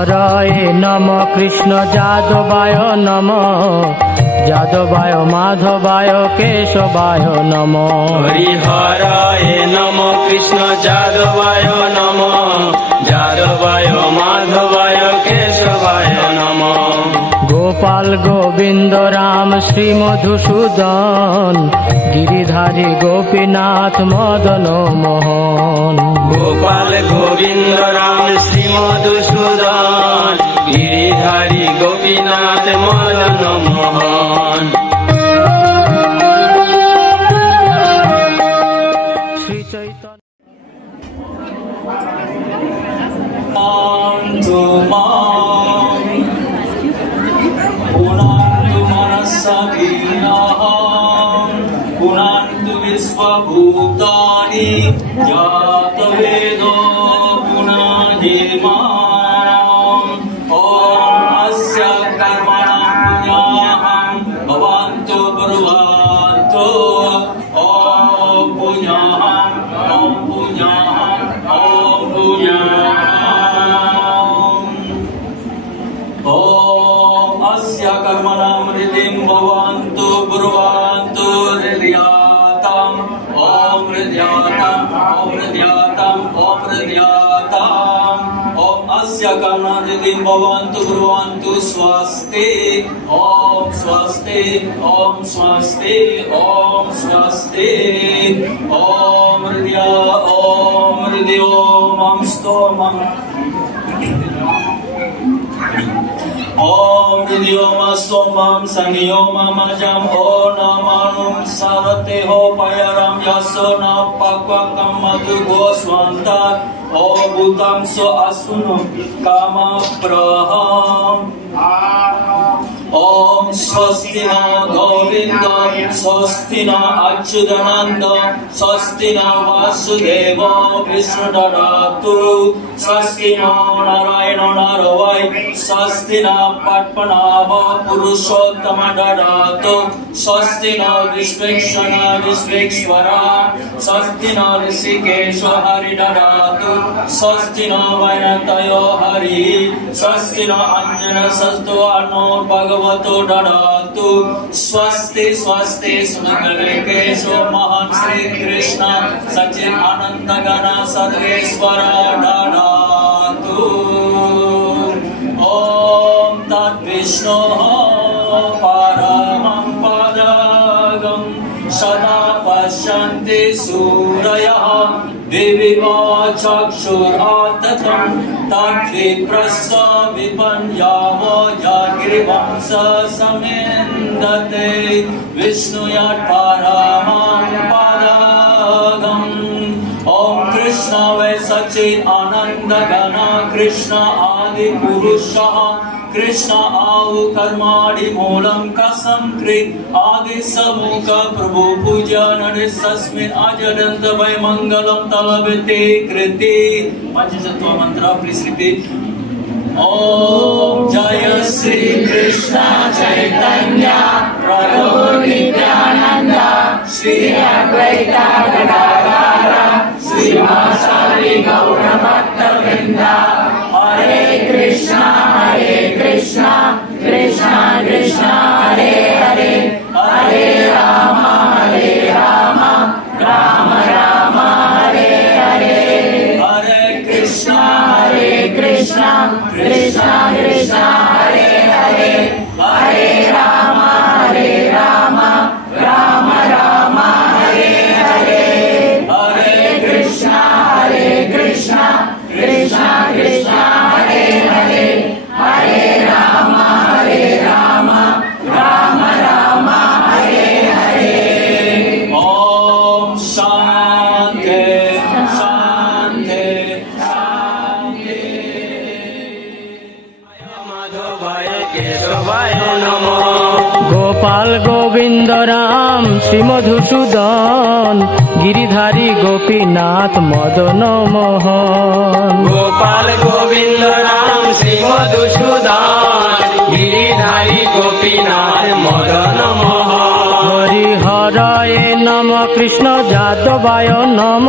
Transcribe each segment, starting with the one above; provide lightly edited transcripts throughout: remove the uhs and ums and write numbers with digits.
हरये नम कृष्ण जादवाय नम जादवाय माधवाय केशवाय नम हरिहराय नम कृष्ण जादवाय नम जादवाय माधवाय केशवाय नम गोपाल गोविंद राम श्री मधुसूदन गिरिधारी गोपीनाथ मदन मोहन गोपाल गोविंद राम श्री मधुसूदन गिरिधारी गोपीनाथ मदन मोहन श्री चैतन्य पुनन्तु विश्वभूतानि जातवेदो पुनर्जीवानाम् ॐ अस्य कर्मणां भवन्तु ब्रुवन्तु ॐ पुण्यम् ॐ पुण्यम् ॐ पुण्यम् ॐ अस्य कर्मणां हृदिं भवन्तु ब्रुवन्तु हृदयाताम् ॐ हृदयाताम् ॐ हृदयाताम् ॐ हृदयाताम् ॐ अस्य कर्मणां हृदिं भवन्तु ब्रुवन्तु स्वस्ति ॐ स्वस्ति ॐ स्वस्ति ॐ स्वस्ति ॐ हृदयो मम स्तोमम् ॐ हृदयोम सोमं संयोममजं ॐ नमनुं सरते हो पयरं यस्सो न पक्वकं मधु गोस्वन्ता ॐ भूतं सो असुनु कामप्रहम् ॐ स्वस्ति न गोविन्द स्वस्ति न अच्युतानन्द स्वस्ति न वासुदेव विष्णुदत्तु स्वस्ति न नारायण नरवै स्वस्ति न पद्मनाभ पुरुषोत्तम ददातु स्वस्ति न विश्वेश्वर विश्वेश्वरा स्वस्ति न ऋषिकेश हरि ददातु स्वस्ति न वैनतयो हरि स्वस्ति न अंजन सस्तो अर्णो भगवतो ददातु स्वस्ति स्वस्ति सुनकलेकेशो महान् श्री कृष्ण सचिन आनंद गण सर्वेश्वर ददातु ॐ तद्विष्णोः परमं पदगं सदा पश्यन्ति सूरयः दिविव चक्षुराततं तद्विप्रस्य विपञ्जावो जाग्रीवंश समेन्दते विष्णुयात् परमं पदगम् ॐ कृष्ण वै सच्चित् आनंद घन कृष्ण आदि पुरुषः कृष्ण आउ कर्माणि मूलं कसं कृत आदि समूह प्रभु पूजा नरस्मिन् अजडन्त वै मंगलम तलवते कृति पंचतत्व मंत्र प्लीज रिपीट ॐ जय श्री कृष्ण चैतन्य प्रभु नित्यानंद श्री अद्वैत गदाधर श्रीवासादि गौर भक्तवृंद हरे कृष्ण कृष्ण कृष्ण हरे हरे हरे राम राम राम हरे हरे हरे कृष्ण कृष्ण कृष्ण हरे हरे हरे राम राम राम हरे हरे हरे कृष्ण कृष्ण कृष्ण हरे हरे हरे राम राम राम हरे हरे ओम शांति शांति शांति माधवाय केशवाय नमो गोपाल गोविंद राम श्री मधुसूदन गिरिधारी गोपीनाथ मदन मोहन गोपाल गोविंद राम श्री मधुसूदन गिरिधारी गोपीनाथ मदन मोहन हरिहराय नम कृष्ण जादवाय नम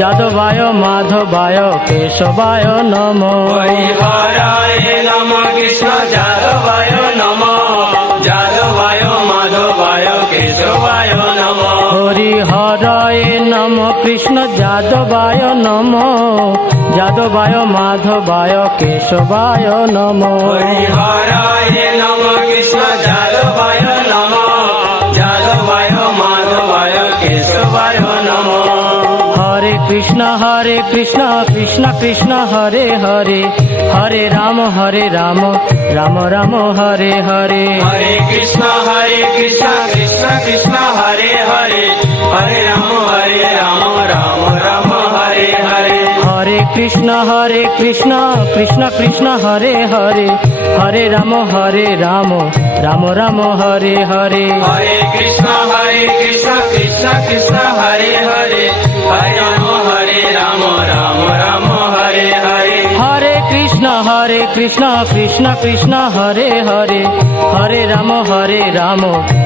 যাদবায় মাধবায় কেশবায় নম হরিহরায় নম কৃষ্ণ যাদবায় নম যাদবায় মাধবায় কেশবায় নম হরিহরায় নম কৃষ্ণ যাদবায় নম যাদবায় মাধবায় কেশবায় নম হরিহরায় নম কৃষ্ণ যাদবায় নম যাদবায় মাধবায় কেশবায় নম হরে কৃষ্ণ কৃষ্ণ কৃষ্ণ হরে হরে হরে রাম রাম রাম হরে হরে হরে কৃষ্ণ কৃষ্ণ কৃষ্ণ হরে হরে হরে রাম রাম রাম হরে হরে হরে কৃষ্ণ কৃষ্ণ কৃষ্ণ হরে হরে হরে রাম রাম রাম হরে হরে হরে কৃষ্ণ কৃষ্ণ কৃষ্ণ হরে হরে হরে রাম রাম রাম হরে হরে হরে কৃষ্ণ কৃষ্ণ কৃষ্ণ হরে হরে হরে রাম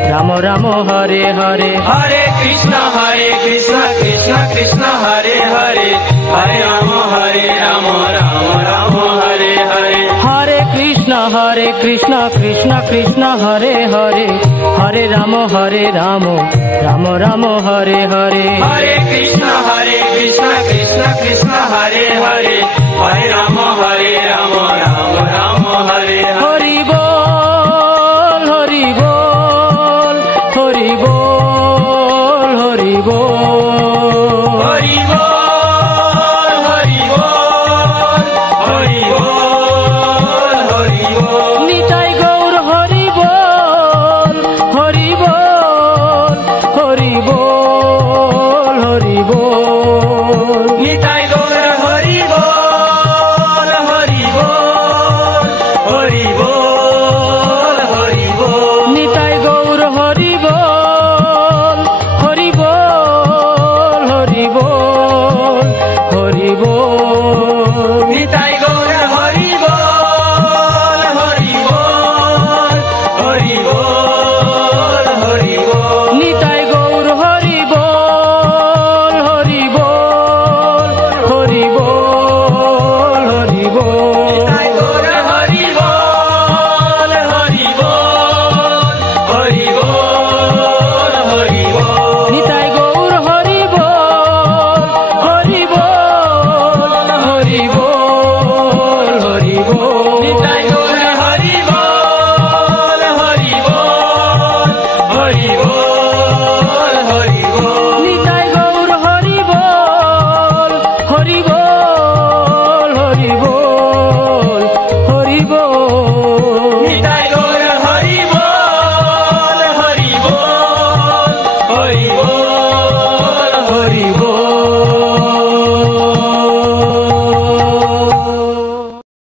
রাম রাম হরে হরে হরে কৃষ্ণ কৃষ্ণ কৃষ্ণ হরে হরে হরে রাম রাম রাম হরে হরে হরে কৃষ্ণ কৃষ্ণ কৃষ্ণ হরে হরে হরে রাম রাম রাম হরে হরে হরে কৃষ্ণ কৃষ্ণ কৃষ্ণ হরে হরে হরে রাম রাম রাম হরে হরে হরি বল হরি বল হরি বল হরি বল হরি বল হরি বল হরি বল হরি বল নিতাই গৌর হরি বল হরি বল হরি বল হরি বল নিতাই